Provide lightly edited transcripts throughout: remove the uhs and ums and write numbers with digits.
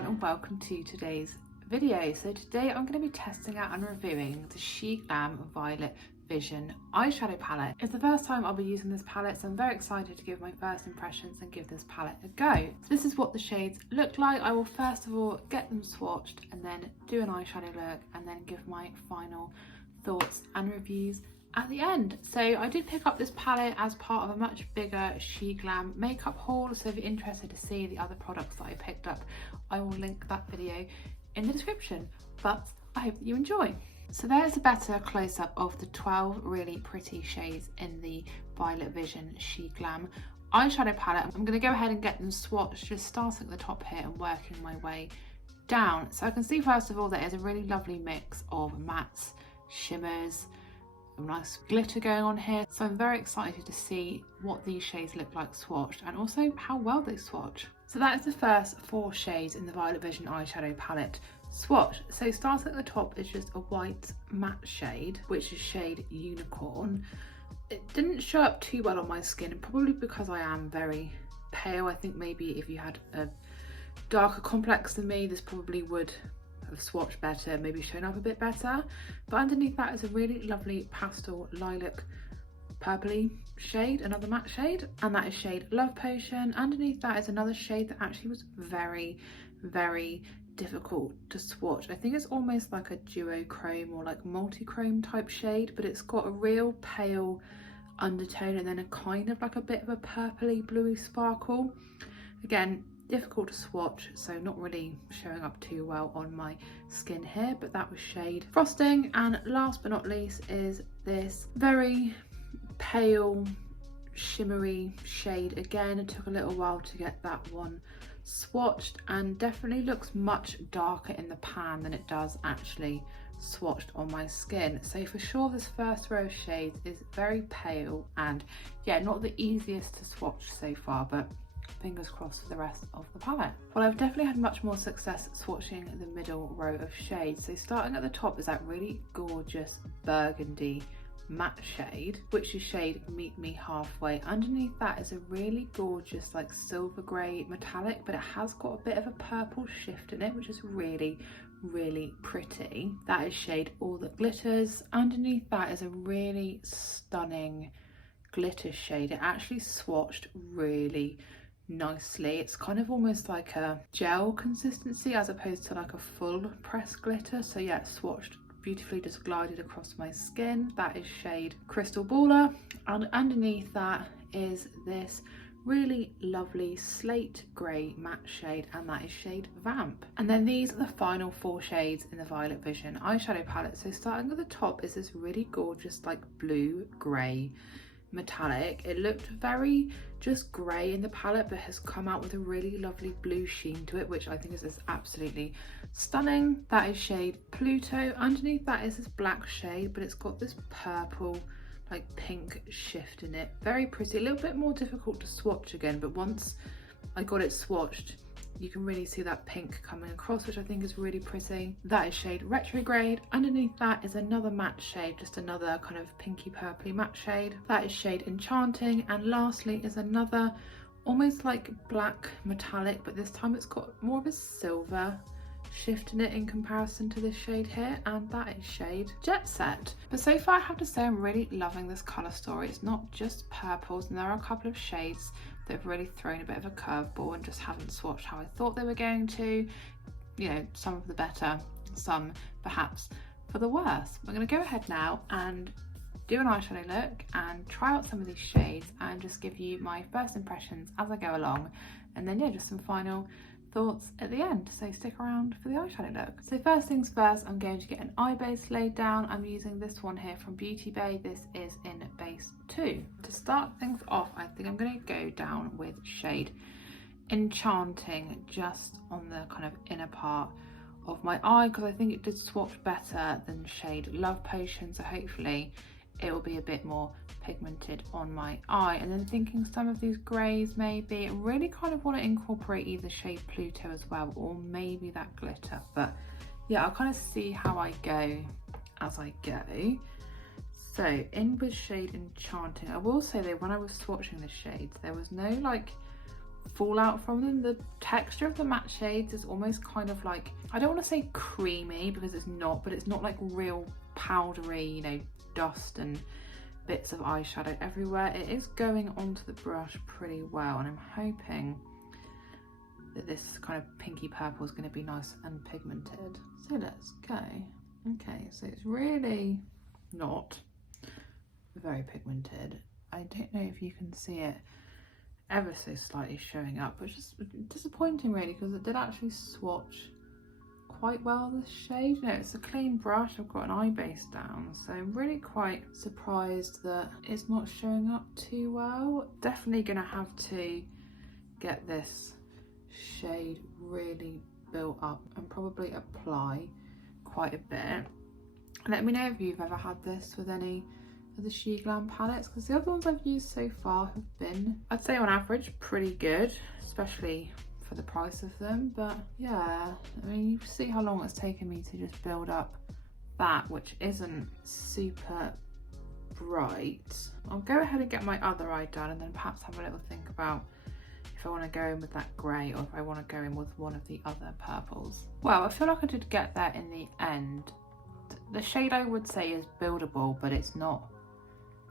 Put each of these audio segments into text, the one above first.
everyone and welcome to today's video. So today I'm going to be testing out and reviewing the Sheglam Violet Vision eyeshadow palette. It's the first time I'll be using this palette, so I'm very excited to give my first impressions and give this palette a go. So this is what the shades look like. I will first of all get them swatched and then do an eyeshadow look and then give my final thoughts and reviews at the end. So I did pick up this palette as part of a much bigger Sheglam makeup haul, so if you're interested to see the other products that I picked up, I will link that video in the description, but I hope you enjoy. So there's a better close-up of the 12 really pretty shades in the Violet Vision Sheglam eyeshadow palette. I'm going to go ahead and get them swatched, just starting at the top here and working my way down. So I can see first of all there is a really lovely mix of mattes, shimmers, nice glitter going on here, so I'm very excited to see what these shades look like swatched and also how well they swatch. So that is the first 4 shades in the Violet Vision eyeshadow palette swatch. So starting at the top is just a white matte shade, which is shade Unicorn. It didn't show up too well on my skin, probably because I am very pale. I think maybe if you had a darker complex than me, this probably would have swatched better, maybe shown up a bit better. But underneath that is a really lovely pastel lilac purpley shade, another matte shade, and that is shade Love Potion. Underneath that is another shade that actually was very difficult to swatch. I think it's almost like a duochrome or like multi-chrome type shade, but it's got a real pale undertone and then a kind of like a bit of a purpley bluey sparkle. Again, difficult to swatch, so not really showing up too well on my skin here, but that was shade Frosting. And last but not least is this very pale shimmery shade. Again, it took a little while to get that one swatched and definitely looks much darker in the pan than it does actually swatched on my skin. So for sure this first row of shades is very pale and yeah, not the easiest to swatch so far, but fingers crossed for the rest of the palette. Well, I've definitely had much more success swatching the middle row of shades. So starting at the top is that really gorgeous burgundy matte shade, which is shade Meet Me Halfway. Underneath that is a really gorgeous like silver grey metallic, but it has got a bit of a purple shift in it, which is really pretty. That is shade All That Glitters. Underneath that is a really stunning glitter shade. It actually swatched really nicely. It's kind of almost like a gel consistency as opposed to like a full press glitter. So yeah, it swatched beautifully, just glided across my skin. That is shade Crystal Baller, and underneath that is this really lovely slate grey matte shade, and that is shade Vamp. And then these are the final 4 shades in the Violet Vision eyeshadow palette. So starting at the top is this really gorgeous like blue grey metallic. It looked very just grey in the palette, but has come out with a really lovely blue sheen to it, which I think is absolutely stunning. That is shade Pluto. Underneath that is this black shade, but it's got this purple like pink shift in it. Very pretty, a little bit more difficult to swatch again, but once I got it swatched you can really see that pink coming across, which I think is really pretty. That is shade Retrograde. Underneath that is another matte shade, just another kind of pinky purpley matte shade. That is shade Enchanting. And lastly is another almost like black metallic, but this time it's got more of a silver shift in it in comparison to this shade here, and that is shade Jet Set. But so far I have to say I'm really loving this colour story. It's not just purples, and there are a couple of shades that have really thrown a bit of a curveball and just haven't swatched how I thought they were going to. You know, some for the better, some perhaps for the worse. I'm going to go ahead now and do an eyeshadow look and try out some of these shades and just give you my first impressions as I go along, and then yeah, just some final thoughts at the end, so stick around for the eyeshadow look. So first things first, I'm going to get an eye base laid down. I'm using this one here from Beauty Bay. This is in base 2. To start things off, I think I'm going to go down with shade Enchanting just on the kind of inner part of my eye, because I think it did swatch better than shade Love Potion, so hopefully it will be a bit more pigmented on my eye. And then thinking some of these greys, maybe I really kind of want to incorporate either shade Pluto as well, or maybe that glitter, but yeah, I'll kind of see how I go as I go. So in with shade Enchanting. I will say though, when I was swatching the shades, there was no like fallout from them. The texture of the matte shades is almost kind of like, I don't want to say creamy because it's not, but it's not like real powdery, you know, dust and bits of eyeshadow everywhere. It is going onto the brush pretty well, and I'm hoping that this kind of pinky purple is going to be nice and pigmented. So let's go. Okay, so it's really not very pigmented. I don't know if you can see it ever so slightly showing up, which is disappointing really, because it did actually swatch quite well this shade. You know, it's a clean brush, I've got an eye base down, so I'm really quite surprised that it's not showing up too well. Definitely gonna have to get this shade really built up and probably apply quite a bit. Let me know if you've ever had this with any of the Sheglam palettes, because the other ones I've used so far have been, I'd say on average, pretty good, especially for the price of them. But yeah, I mean, you see how long it's taken me to just build up that, which isn't super bright. I'll go ahead and get my other eye done, and then perhaps have a little think about if I want to go in with that grey or if I want to go in with one of the other purples. Well, I feel like I did get there in the end. The shade I would say is buildable, but it's not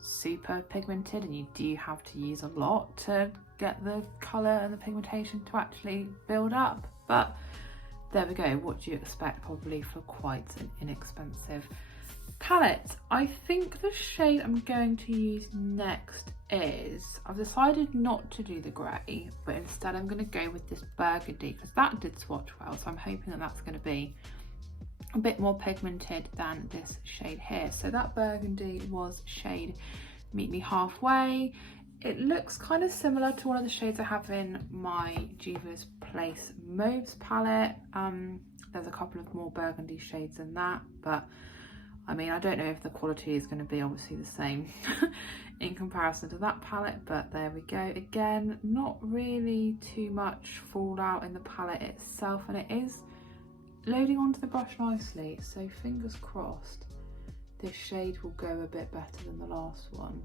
super pigmented, and you do have to use a lot to get the colour and the pigmentation to actually build up. But there we go, what do you expect probably for quite an inexpensive palette. I think the shade I'm going to use next is, I've decided not to do the grey, but instead I'm going to go with this burgundy, because that did swatch well, so I'm hoping that that's going to be a bit more pigmented than this shade here. So that burgundy was shade Meet Me Halfway. It looks kind of similar to one of the shades I have in my Juvia's Place Mauves palette. There's a couple of more burgundy shades in that, but I mean, I don't know if the quality is going to be obviously the same in comparison to that palette, but there we go. Again, not really too much fallout in the palette itself, and it is loading onto the brush nicely, so fingers crossed this shade will go a bit better than the last one.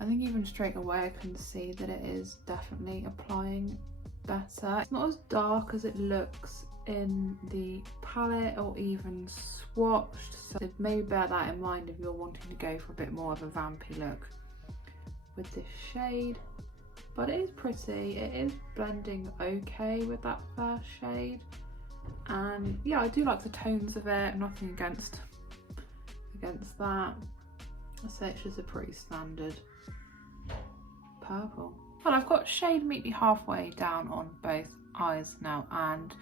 I think even straight away I can see that it is definitely applying better. It's not as dark as it looks in the palette or even swatched, so maybe bear that in mind if you're wanting to go for a bit more of a vampy look with this shade. But it is pretty, it is blending okay with that first shade, and yeah, I do like the tones of it, nothing against that. I'd say it's just a pretty standard purple. Well, I've got shade Meet Me Halfway down on both eyes now, and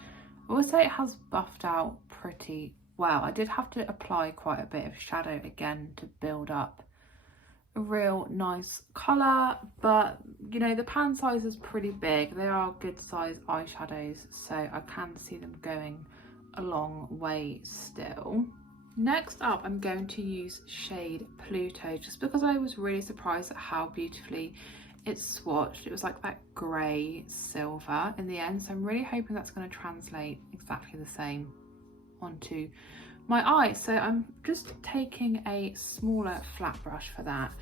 I would say it has buffed out pretty well. I did have to apply quite a bit of shadow again to build up a real nice colour, but you know, the pan size is pretty big. They are good size eyeshadows, so I can see them going a long way still. Next up, I'm going to use shade Pluto, just because I was really surprised at how beautifully it's swatched. It was like that grey silver in the end, so I'm really hoping that's going to translate exactly the same onto my eye. So I'm just taking a smaller flat brush for that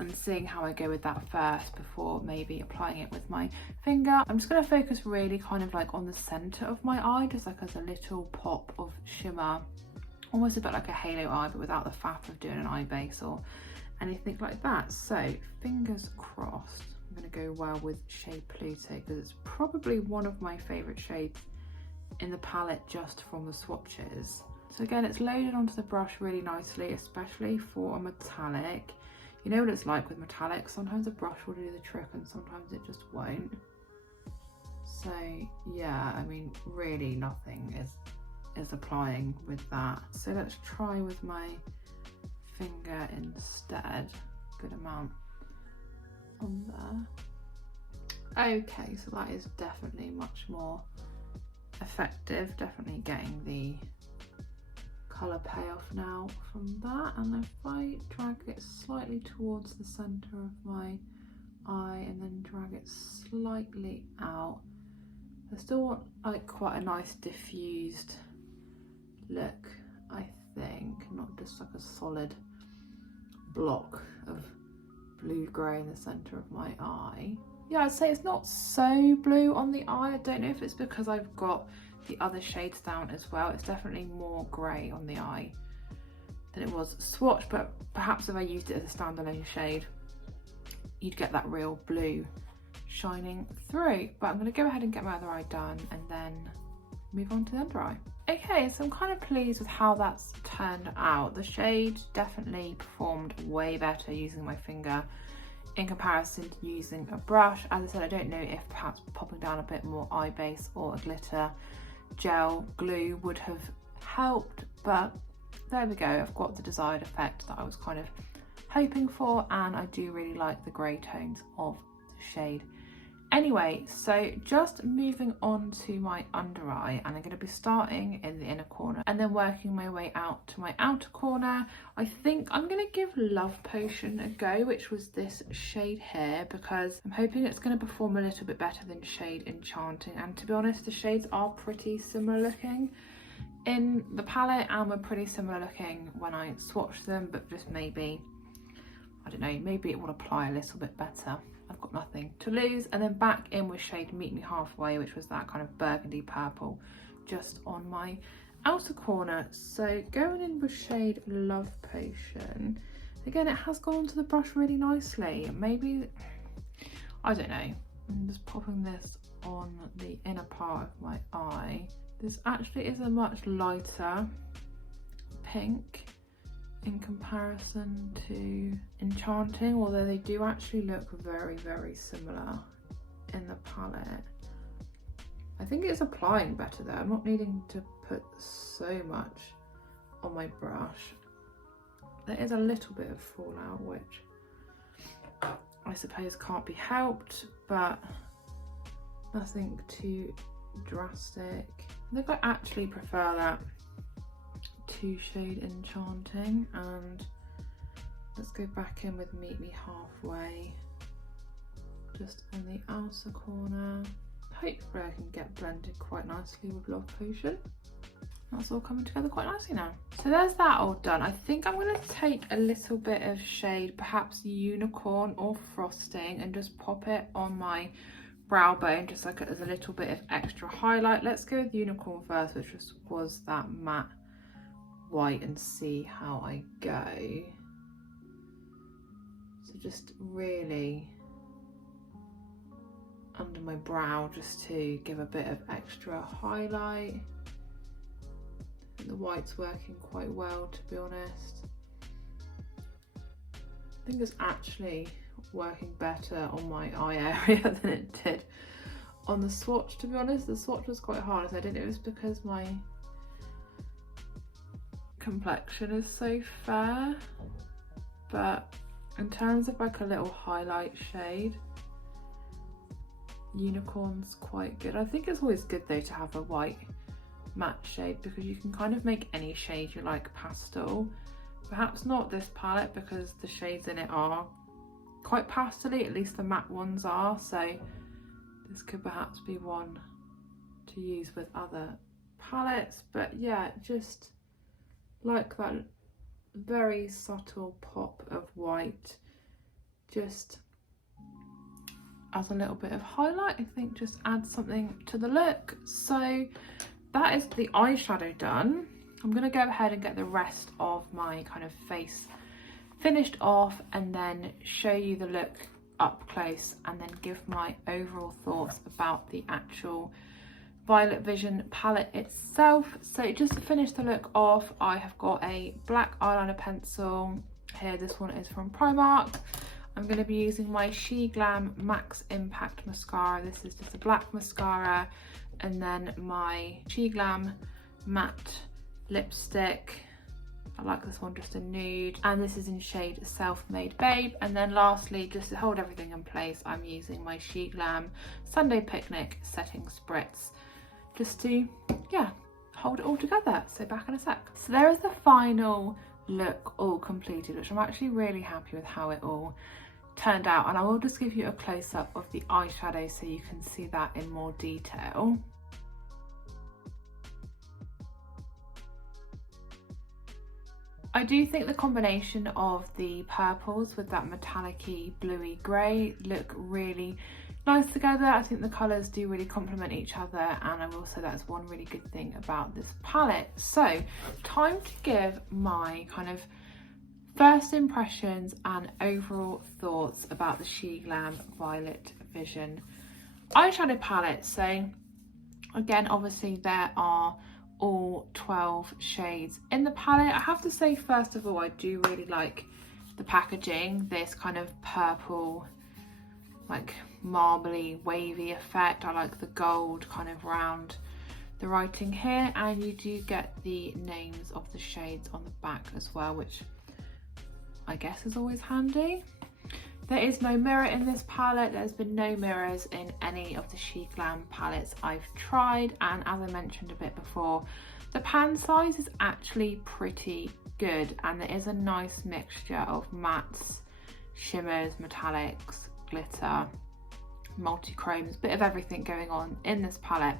and seeing how I go with that first before maybe applying it with my finger. I'm just going to focus really kind of like on the centre of my eye, just like as a little pop of shimmer, almost a bit like a halo eye, but without the faff of doing an eye base or anything like that. So fingers crossed I'm going to go well with shade Pluto, because it's probably one of my favourite shades in the palette just from the swatches. So again, it's loaded onto the brush really nicely, especially for a metallic. You know what it's like with metallics, sometimes a brush will do the trick and sometimes it just won't. So yeah, I mean, really nothing is applying with that. So let's try with my finger instead. Good amount on there. Okay, so that is definitely much more effective, definitely getting the colour payoff now from that. And if I drag it slightly towards the centre of my eye and then drag it slightly out, I still want like quite a nice diffused look, I think, not just like a solid block of blue grey in the centre of my eye. Yeah, I'd say it's not so blue on the eye. I don't know if it's because I've got the other shades down as well. It's definitely more grey on the eye than it was swatch, but perhaps if I used it as a standalone shade, you'd get that real blue shining through. But I'm going to go ahead and get my other eye done and then move on to the under eye. Okay, so I'm kind of pleased with how that's turned out. The shade definitely performed way better using my finger in comparison to using a brush. As I said, I don't know if perhaps popping down a bit more eye base or a glitter gel glue would have helped, but there we go. I've got the desired effect that I was kind of hoping for, and I do really like the grey tones of the shade. Anyway, so just moving on to my under eye, and I'm going to be starting in the inner corner and then working my way out to my outer corner. I think I'm going to give Love Potion a go, which was this shade here, because I'm hoping it's going to perform a little bit better than shade Enchanting. And to be honest, the shades are pretty similar looking in the palette and were pretty similar looking when I swatched them, but just maybe, I don't know, maybe it will apply a little bit better. I've got nothing to lose. And then back in with shade Meet Me Halfway, which was that kind of burgundy purple just on my outer corner. So going in with shade Love Potion, again, it has gone onto the brush really nicely. Maybe, I don't know, I'm just popping this on the inner part of my eye. This actually is a much lighter pink in comparison to Enchanting, although they do actually look very, very similar in the palette. I think it's applying better though. I'm not needing to put so much on my brush. There is a little bit of fallout, which I suppose can't be helped, but nothing too drastic. I think I actually prefer that to shade Enchanting, and let's go back in with Meet Me Halfway just on the outer corner. Hopefully I can get blended quite nicely with Love Potion. That's all coming together quite nicely now. So there's that all done. I think I'm going to take a little bit of shade, perhaps Unicorn or Frosting, and just pop it on my brow bone just like as a little bit of extra highlight. Let's go with Unicorn first, which was that matte white, and see how I go. So just really under my brow, just to give a bit of extra highlight. I think the white's working quite well, to be honest. I think it's actually working better on my eye area than it did on the swatch, to be honest. The swatch was quite hard, so I don't know if it was because my complexion is so fair, but in terms of like a little highlight shade, Unicorn's quite good. I think it's always good though to have a white matte shade, because you can kind of make any shade you like pastel. Perhaps not this palette, because the shades in it are quite pastel-y, at least the matte ones are, so this could perhaps be one to use with other palettes. But yeah, just like that very subtle pop of white, just as a little bit of highlight. I think just adds something to the look. So that is the eyeshadow done. I'm going to go ahead and get the rest of my kind of face finished off, and then show you the look up close, and then give my overall thoughts about the actual Violet Vision palette itself. So just to finish the look off, I have got a black eyeliner pencil here. This one is from Primark. I'm going to be using my Sheglam Max Impact mascara. This is just a black mascara, and then my Sheglam matte lipstick. I like this one, just a nude, and this is in shade Self-Made Babe. And then lastly, just to hold everything in place, I'm using my Sheglam Sunday Picnic Setting Spritz, just to, yeah, hold it all together. So back in a sec. So there is the final look all completed, which I'm actually really happy with how it all turned out, and I will just give you a close-up of the eyeshadow so you can see that in more detail. I do think the combination of the purples with that metallic-y bluey grey look really nice together. I think the colours do really complement each other, and I will say that's one really good thing about this palette. So time to give my kind of first impressions and overall thoughts about the Sheglam Violet Vision eyeshadow palette. So again, obviously there are all 12 shades in the palette. I have to say, first of all, I do really like the packaging, this kind of purple, like marbly wavy effect. I like the gold kind of round the writing here, and you do get the names of the shades on the back as well, which I guess is always handy. There is no mirror in this palette. There's been no mirrors in any of the Sheglam palettes I've tried, and as I mentioned a bit before, the pan size is actually pretty good, and there is a nice mixture of mattes, shimmers, metallics, glitter, multi-chromes, bit of everything going on in this palette.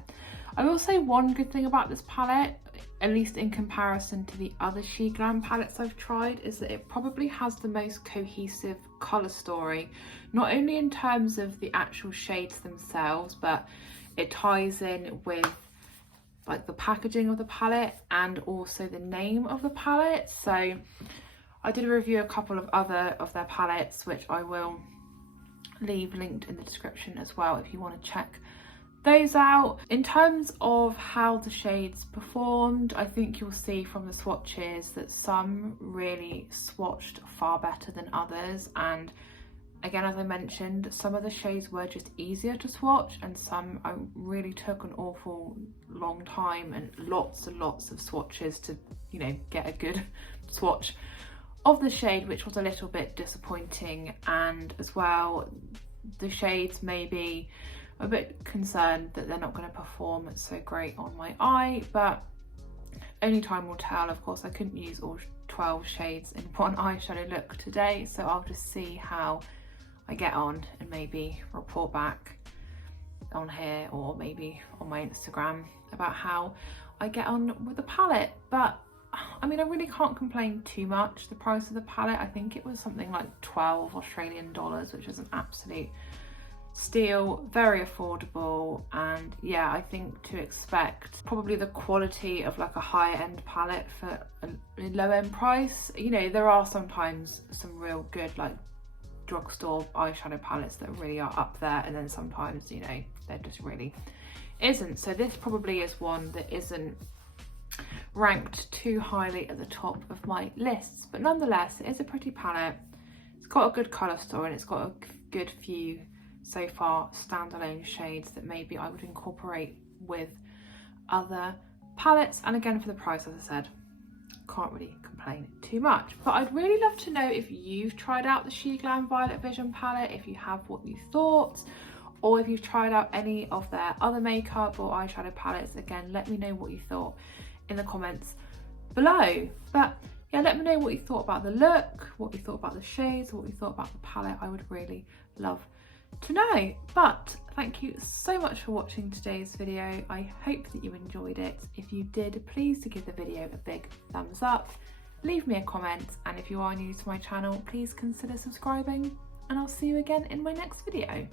I will say one good thing about this palette, at least in comparison to the other Sheglam palettes I've tried, is that it probably has the most cohesive colour story, not only in terms of the actual shades themselves, but it ties in with like the packaging of the palette and also the name of the palette. So I did review a couple of other of their palettes, which I will leave linked in the description as well if you want to check those out. In terms of how the shades performed, I think you'll see from the swatches that some really swatched far better than others, and again, as I mentioned, some of the shades were just easier to swatch, and some I really took an awful long time and lots of swatches to, you know, get a good swatch of the shade, which was a little bit disappointing. And as well, the shades maybe a bit concerned that they're not going to perform so great on my eye, but only time will tell. Of course, I couldn't use all 12 shades in one eyeshadow look today, so I'll just see how I get on and maybe report back on here or maybe on my Instagram about how I get on with the palette. But I mean, I really can't complain too much. The price of the palette, I think it was something like 12 Australian dollars, which is an absolute steal, very affordable. And yeah, I think to expect probably the quality of like a higher end palette for a low end price. You know, there are sometimes some real good like drugstore eyeshadow palettes that really are up there, and then sometimes, you know, there just really isn't. So this probably is one that isn't ranked too highly at the top of my lists, but nonetheless it is a pretty palette. It's got a good colour story, and it's got a good few so far standalone shades that maybe I would incorporate with other palettes. And again, for the price, as I said, can't really complain too much. But I'd really love to know if you've tried out the Sheglam Violet Vision palette, if you have, what you thought, or if you've tried out any of their other makeup or eyeshadow palettes. Again, let me know what you thought in the comments below. But yeah, let me know what you thought about the look, what you thought about the shades, what you thought about the palette. I would really love to know. But thank you so much for watching today's video. I hope that you enjoyed it. If you did, please do give the video a big thumbs up, leave me a comment, and if you are new to my channel, please consider subscribing, and I'll see you again in my next video.